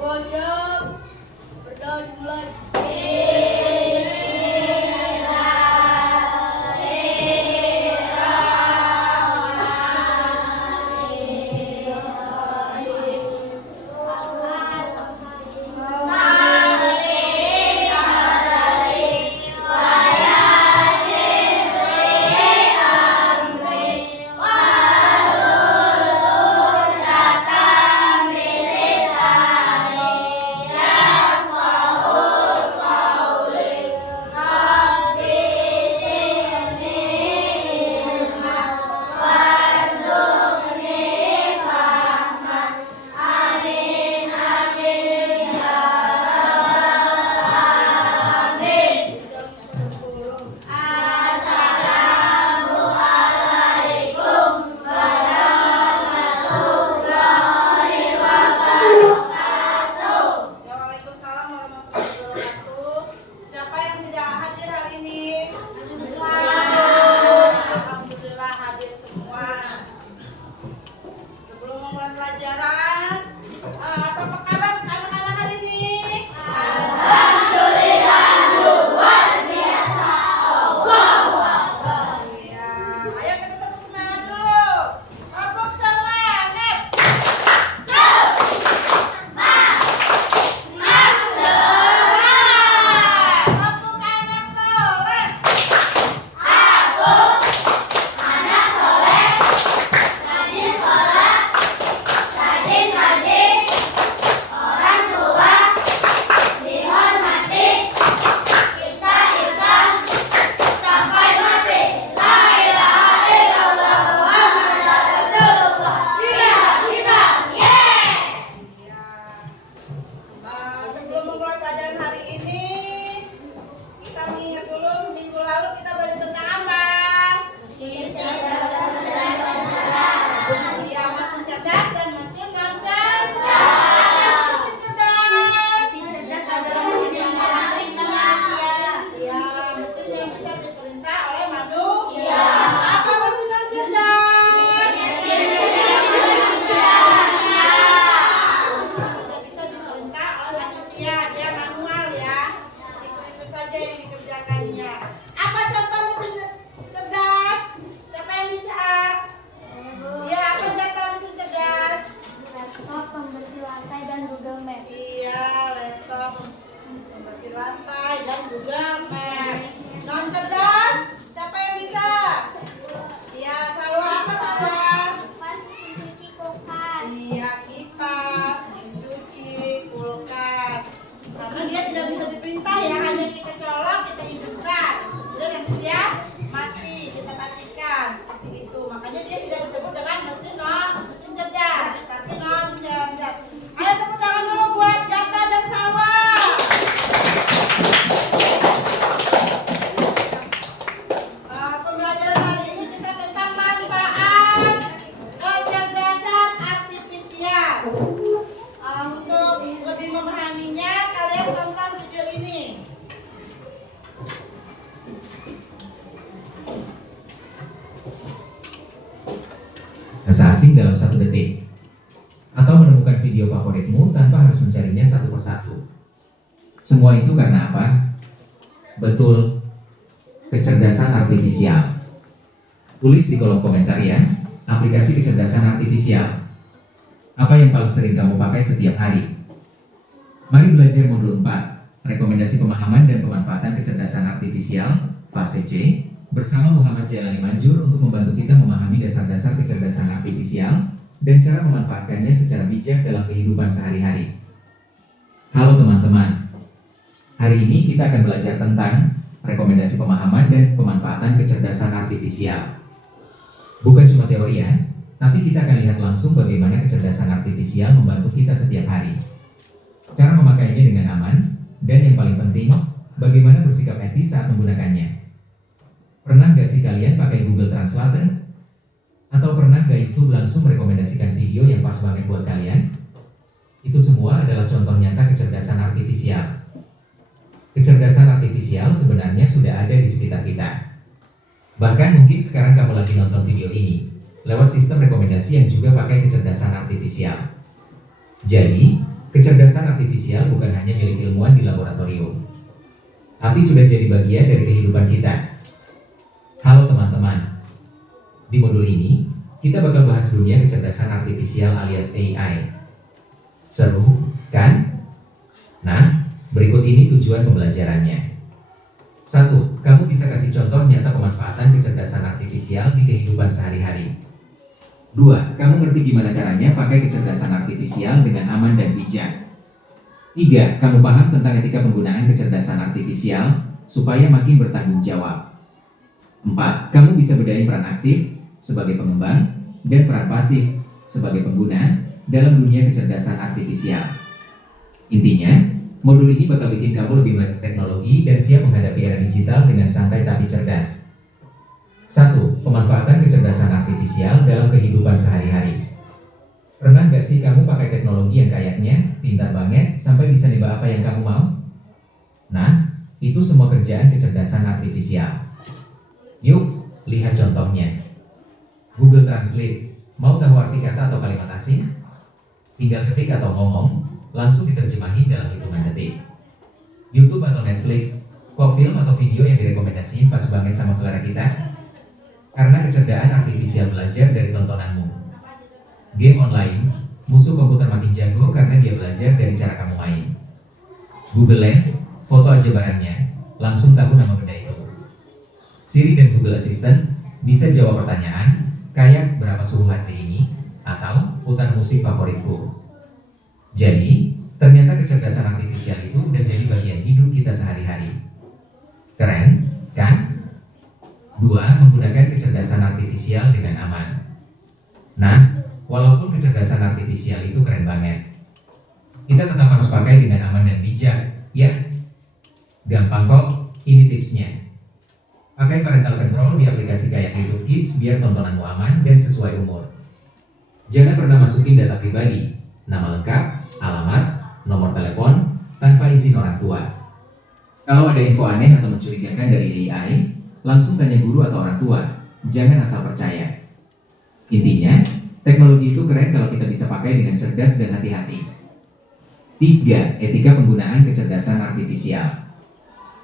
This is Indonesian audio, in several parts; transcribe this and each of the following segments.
Oh, siap. Berdoa dimulai. Bahasa asing dalam 1 detik, atau menemukan video favoritmu tanpa harus mencarinya satu persatu. Semua itu karena apa? Betul, kecerdasan artifisial. Tulis di kolom komentar ya, aplikasi kecerdasan artifisial. Apa yang paling sering kamu pakai setiap hari? Mari belajar modul 4, rekomendasi pemahaman dan pemanfaatan kecerdasan artifisial, fase C, bersama Muhammad Jalani Manjur untuk membantu kita memahami dasar-dasar kecerdasan artifisial dan cara memanfaatkannya secara bijak dalam kehidupan sehari-hari. Halo teman-teman, hari ini kita akan belajar tentang rekomendasi pemahaman dan pemanfaatan kecerdasan artifisial. Bukan cuma teori ya, tapi kita akan lihat langsung bagaimana kecerdasan artifisial membantu kita setiap hari. Cara memakainya dengan aman, dan yang paling penting, bagaimana bersikap etis saat menggunakannya. Pernah gak sih kalian pakai Google Translate? Atau pernah gak YouTube langsung merekomendasikan video yang pas banget buat kalian? Itu semua adalah contoh nyata kecerdasan artifisial. Kecerdasan artifisial sebenarnya sudah ada di sekitar kita. Bahkan mungkin sekarang kamu lagi nonton video ini lewat sistem rekomendasi yang juga pakai kecerdasan artifisial. Jadi, Kecerdasan artifisial bukan hanya milik ilmuwan di laboratorium, tapi sudah jadi bagian dari kehidupan kita. Halo teman-teman, di modul ini kita bakal bahas dunia kecerdasan artifisial alias AI. Seru, kan? Nah, berikut ini tujuan pembelajarannya. 1. Kamu bisa kasih contoh nyata pemanfaatan kecerdasan artifisial di kehidupan sehari-hari. 2. Kamu ngerti gimana caranya pakai kecerdasan artifisial dengan aman dan bijak. 3. Kamu paham tentang etika penggunaan kecerdasan artifisial supaya makin bertanggung jawab. 4. Kamu bisa bedain peran aktif sebagai pengembang dan peran pasif sebagai pengguna dalam dunia kecerdasan artifisial. Intinya, modul ini bakal bikin kamu lebih mengerti teknologi dan siap menghadapi era digital dengan santai tapi cerdas. 1. Pemanfaatan kecerdasan artifisial dalam kehidupan sehari-hari. Pernah gak sih kamu pakai teknologi yang kayaknya pintar banget sampai bisa nebak apa yang kamu mau? Nah, itu semua kerjaan kecerdasan artifisial. Yuk, lihat contohnya. Google Translate, mau tahu arti kata atau kalimat asing? Tinggal ketik atau ngomong, langsung diterjemahin dalam hitungan detik. YouTube atau Netflix, kok film atau video yang direkomendasiin pas banget sama selera kita? Karena kecerdasan artifisial belajar dari tontonanmu. Game online, musuh komputer makin jago karena dia belajar dari cara kamu main. Google Lens, foto aja barangnya, langsung tahu nama benda itu. Siri dan Google Assistant bisa jawab pertanyaan, kayak berapa suhu hari ini, atau putar musik favoritku. Jadi, ternyata kecerdasan artifisial itu udah jadi bagian hidup kita sehari-hari. Keren, kan? 2. Menggunakan kecerdasan artifisial dengan aman. Nah, walaupun kecerdasan artifisial itu keren banget, kita tetap harus pakai dengan aman dan bijak, ya? Gampang kok, ini tipsnya. Pakai parental control di aplikasi kayak YouTube Kids biar tontonanmu aman dan sesuai umur. Jangan pernah masukin data pribadi, nama lengkap, alamat, nomor telepon, tanpa izin orang tua. Kalau ada info aneh atau mencurigakan dari AI, langsung tanya guru atau orang tua, jangan asal percaya. Intinya, teknologi itu keren kalau kita bisa pakai dengan cerdas dan hati-hati. 3. Etika penggunaan kecerdasan artifisial.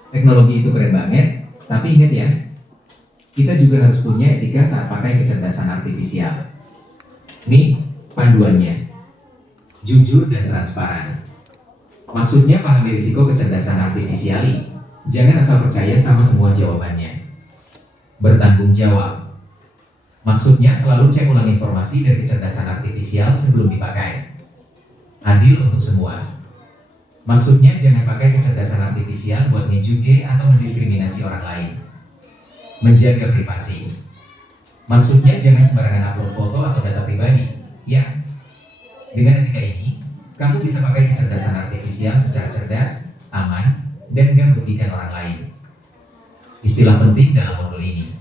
Teknologi itu keren banget, tapi ingat ya, kita juga harus punya etika saat pakai kecerdasan artifisial. Nih, panduannya. Jujur dan transparan. Maksudnya pahami risiko kecerdasan artifisial. Jangan asal percaya sama semua jawabannya. Bertanggung jawab. Maksudnya selalu cek ulang informasi dari kecerdasan artifisial sebelum dipakai. Adil untuk semua. Maksudnya jangan pakai kecerdasan artifisial buat ngejuge atau mendiskriminasi orang lain. Menjaga privasi. Maksudnya jangan sembarangan upload foto atau data pribadi, ya. Dengan etika ini, kamu bisa pakai kecerdasan artifisial secara cerdas, aman, dan gak merugikan orang lain. Istilah penting dalam modul ini.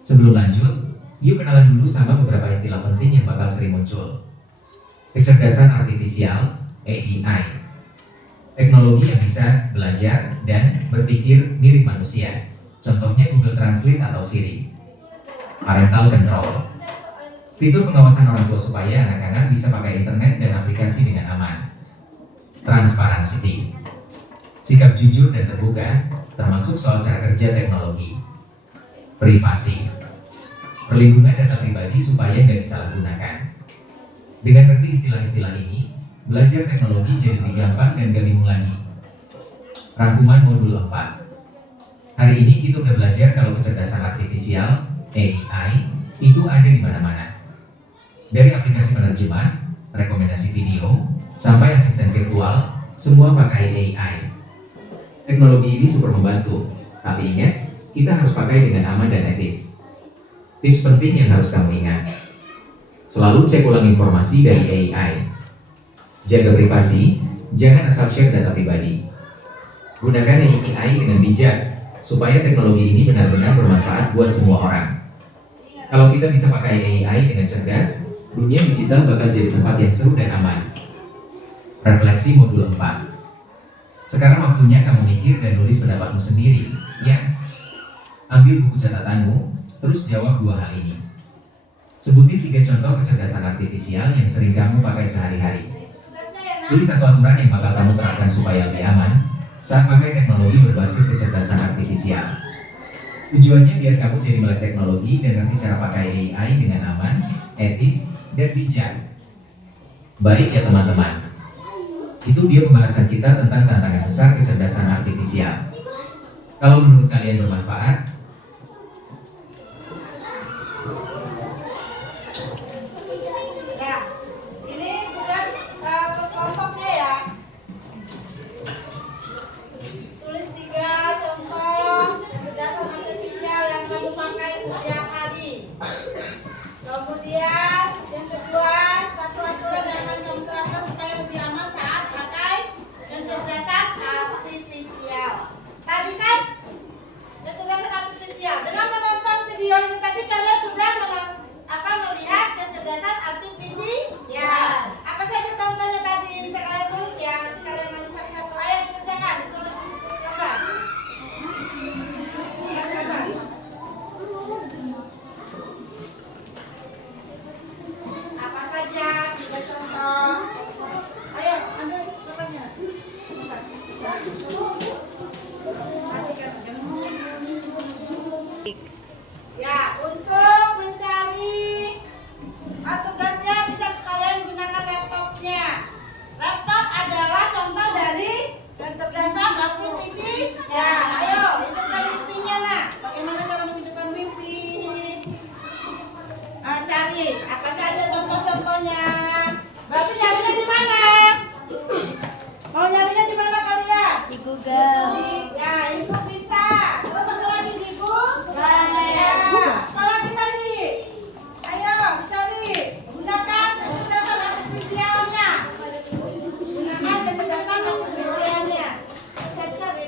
Sebelum lanjut, yuk kenalan dulu sama beberapa istilah penting yang bakal sering muncul. Kecerdasan artifisial, AI. Teknologi yang bisa belajar dan berpikir mirip manusia. Contohnya Google Translate atau Siri. Parental control. Fitur pengawasan orang tua supaya anak-anak bisa pakai internet dan aplikasi dengan aman. Transparansi. Sikap jujur dan terbuka, termasuk soal cara kerja teknologi. Privasi. Perlindungan data pribadi supaya nggak disalahgunakan. Dengan ngerti istilah-istilah ini, belajar teknologi jadi lebih gampang dan gak bingung lagi. Rangkuman modul 4. Hari ini kita udah belajar kalau kecerdasan artifisial, AI, itu ada di mana-mana. Dari aplikasi penerjemah, rekomendasi video, sampai asisten virtual, semua pakai AI. Teknologi ini super membantu, tapi ingat, kita harus pakai dengan aman dan etis. Tips penting yang harus kamu ingat. Selalu cek ulang informasi dari AI. Jaga privasi, jangan asal share data pribadi. Gunakan AI dengan bijak, supaya teknologi ini benar-benar bermanfaat buat semua orang. Kalau kita bisa pakai AI dengan cerdas, dunia digital bakal jadi tempat yang seru dan aman. Refleksi modul 4. Sekarang waktunya kamu mikir dan nulis pendapatmu sendiri, ya. Ambil buku catatanmu, terus jawab 2 hal ini. Sebutin 3 contoh kecerdasan artifisial yang sering kamu pakai sehari-hari. Tulis satu aturan yang bakal kamu terapkan supaya lebih aman saat pakai teknologi berbasis kecerdasan artifisial. Tujuannya biar kamu jadi melek teknologi dan ngerti cara pakai AI dengan aman, etis, dan bijak. Baik ya teman-teman, itu dia pembahasan kita tentang tantangan besar kecerdasan artifisial. Kalau menurut kalian bermanfaat, kemudian yang kedua, satu aturan yang akan kamu terapkan supaya lebih aman saat pakai kecerdasan artifisial. Tadi kan kecerdasan artifisial. Dengan menonton video ini tadi kalian sudah melihat kecerdasan artifisial. Apa saja contohnya tadi? Bisa kalian tulis ya. Nanti kalian maju satu-satu. Ayo dikerjakan. Ditulis. Coba. Apa saja? 3 contoh. Ayo, ambil kertasnya. Ya, untuk mencari tugasnya bisa kalian gunakan laptopnya. Laptop adalah contoh dari kecerdasan artifisial. Ya, ayo hidupkan mimpinya nah. Bagaimana cara menghidupkan mimpi? Cari apa saja contoh-contohnya. Berarti nyarinya di mana? Mau nyarinya di mana kalian? Di Google. Ya, ibu bisa. Terus apa lagi di Google? Ya. Apa lagi tadi? Ayo cari. Gunakan kecerdasan artifisialnya. Gunakan kecerdasan artifisialnya. Cari.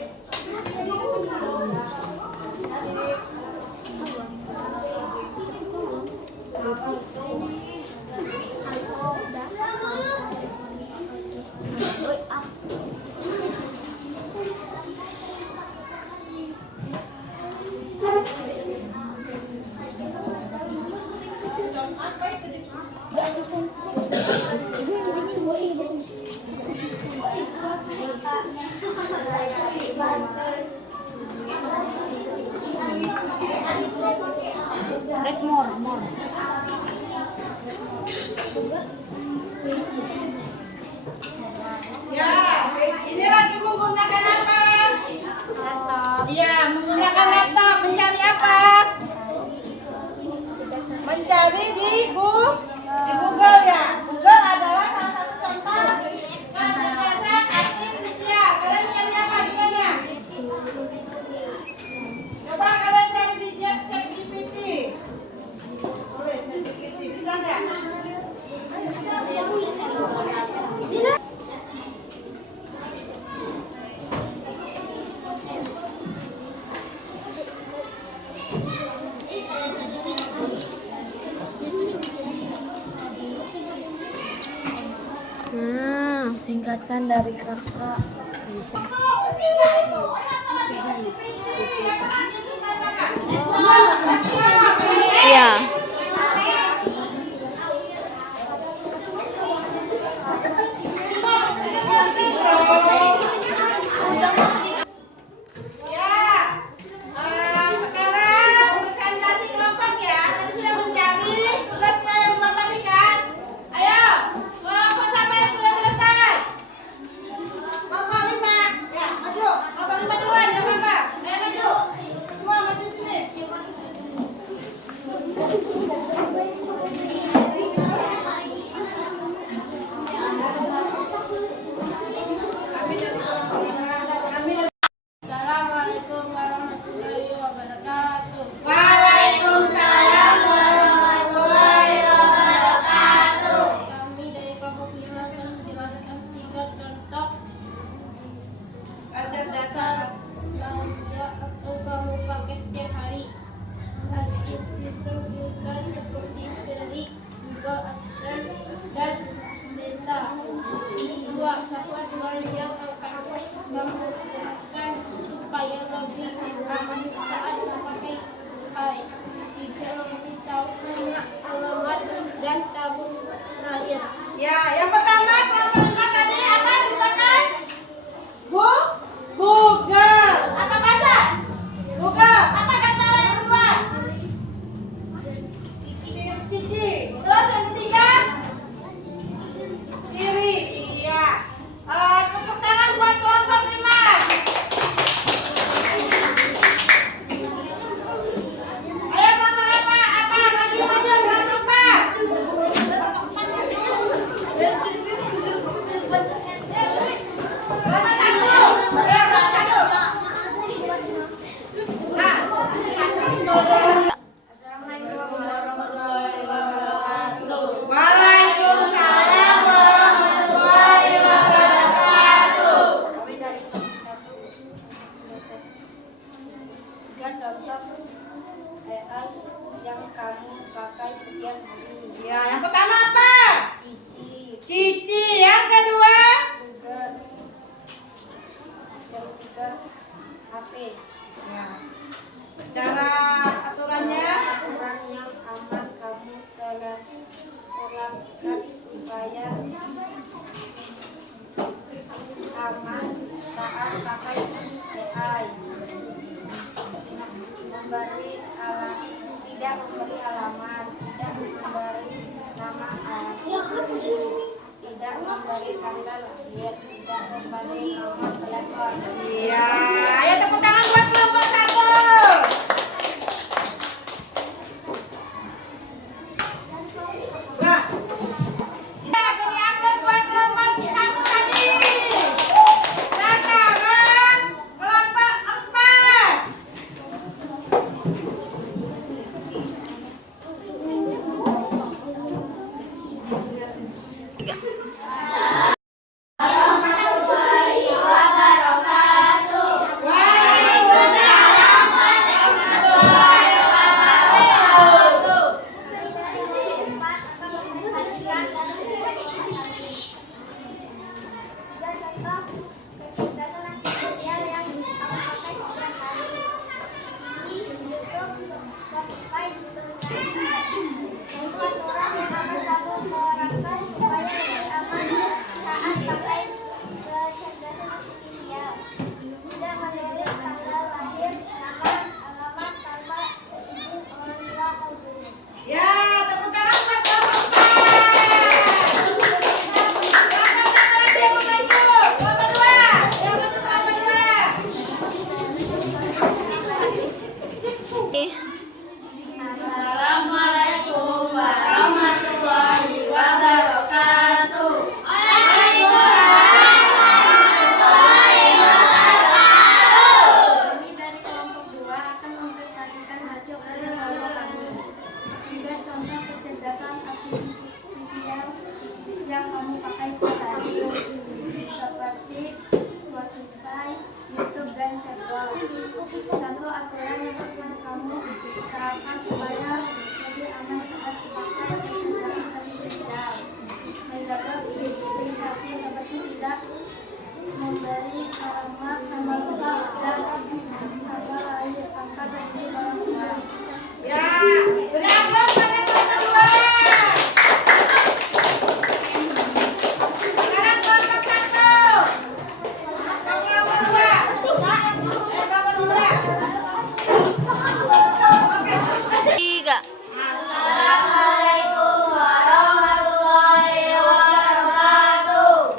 Read more. Ya, ini lagi menggunakan apa? Laptop. Iya, menggunakan laptop. Mencari apa? Mencari di Google ya. Google adalah salah satu contoh kecerdasan artifisial. Kalian mencari apa di mana? Coba kalian cari di ChatGPT. Boleh ChatGPT, bisa nggak? Singkatan dari kakak. Iya. Sekarang presentasi kelompok ya. Tadi sudah mencari tugasnya yang buat tadi kan. Ayo, kelompok siapa yang sudah selesai? Kelompok 5. Ya, maju. Kelompok 5 duluan, jangan apa. Ayo maju. Semua maju sini. Kami dari kelompok 5. Kami Assalamualaikum warahmatullahi wabarakatuh. Waalaikumsalam warahmatullahi wabarakatuh. Kami dari kelompok 5 akan menjelaskan 3 contoh Kecerdasan yang atau kamu pakai setiap hari. Asisten filter seperti Siri, Google Assistant, dan Meta. Dua, satu aturan yang akan kamu gunakan supaya lebih aman saat memakai AI. 3, kasih tahu nama, alamat, dan tabung lahir. Ya, yang pertama kelompok 5 tadi saat pakai AI. Tidak memberi alamat, tidak memberi nama anak, tidak memberi tanggal lahir, tidak memberi nomor telepon. Iya, ayo tepuk tangan buat kelompok 1. Wah. Kita beri aplaus buat kelompok 1 tadi. Sekarang kelompok 4. Ya, tepuk tangan buat kelompok 4. Yang maju, kelompok 2. Yang maju kelompok 2. Assalamualaikum warahmatullahi wabarakatuh. Kami dari kelompok 2 akan mempresentasikan hasil kerja kelompok kami. 3 contoh kecerdasan artifisial yang kamu pakai sehari, seperti Spotify, YouTube, dan chatbot. 1 aturan yang akan kamu terapkan supaya lebih aman saat dipakai kecerdasan artifisial. Menjaga privasi seperti tidak memberi alamat, nomor telepon, dan tanggal lahir tanpa izin orang tua. Ya, beri aplaus pada kelompok 2. Sekarang kelompok 1. Kelompok 2. Kelompok 2. Assalamualaikum warahmatullahi wabarakatuh.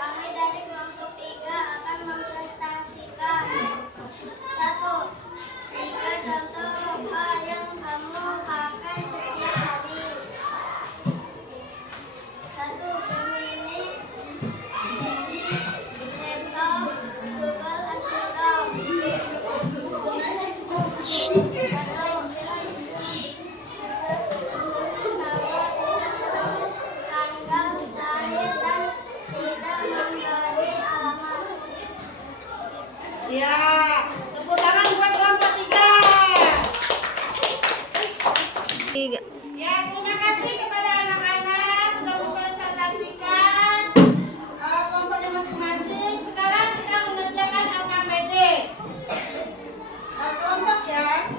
Kami dari kelompok 3 akan mempresentasikan 1. 3 contoh apa yang kamu pakai setiap hari. 1. Gemini, laptop, Google Assistant. 2. Tanggal lahir dan tidak memberi alamat. Ya, tepuk tangan buat kelompok 3. Ya, terima kasih kepada anak-anak sudah mempresentasikan kelompoknya masing-masing. Sekarang kita mengerjakan AKBD. Kelompok ya.